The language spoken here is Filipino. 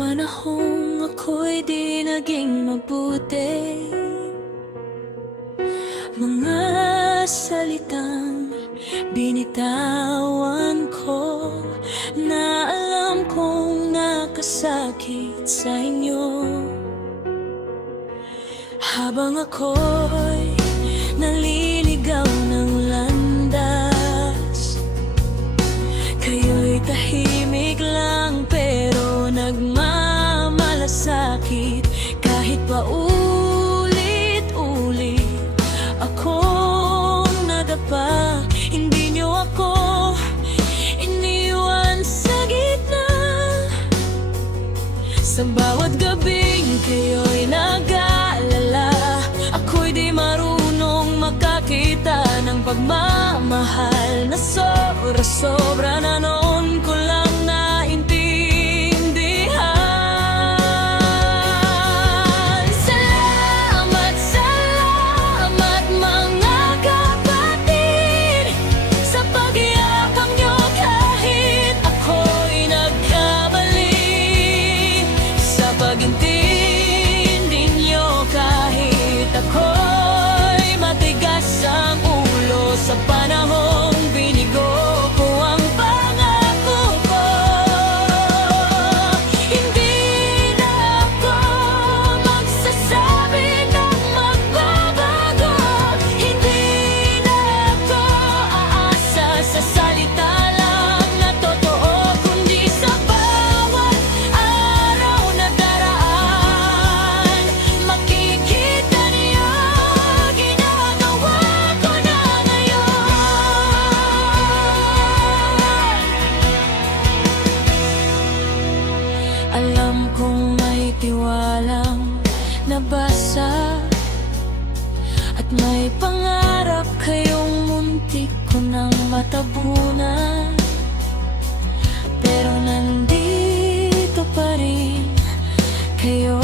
panahong ako'y di naging mabuti, mga salitang binitawan ko na alam kong nakasakit sa inyo. Habang ako'y naliligaw ng landas, kayo'y tahimik lang pero nagmamalasakit. Kahit pa ulit-ulit akong nadapa, hindi niyo ako iniwan sa gitna. Sa bawat gabing kayo'y nag-aalala, ako'y di marunong makakita ng pagmamahal na sobra-sobra na noon ko lang naintindihan. Salamat, salamat mga kapatid, sa pagyakap niyo kahit ako'y nagkamali, sa pag-intindi niyo kahit ako'y matigas ang ulo, sa panahong binigo ko ang pangako ko. Hindi na ako magsasabi ng magbabago, hindi na ako aasa sa salita lang na totoo, kundi sa bawat araw na daraan. Makikita niyo ginagawa ko na ngayon. Alam kong may tiwalang nabasa at may pangarap kayong muntik ko nang matabunan, pero nandito pa rin kayo.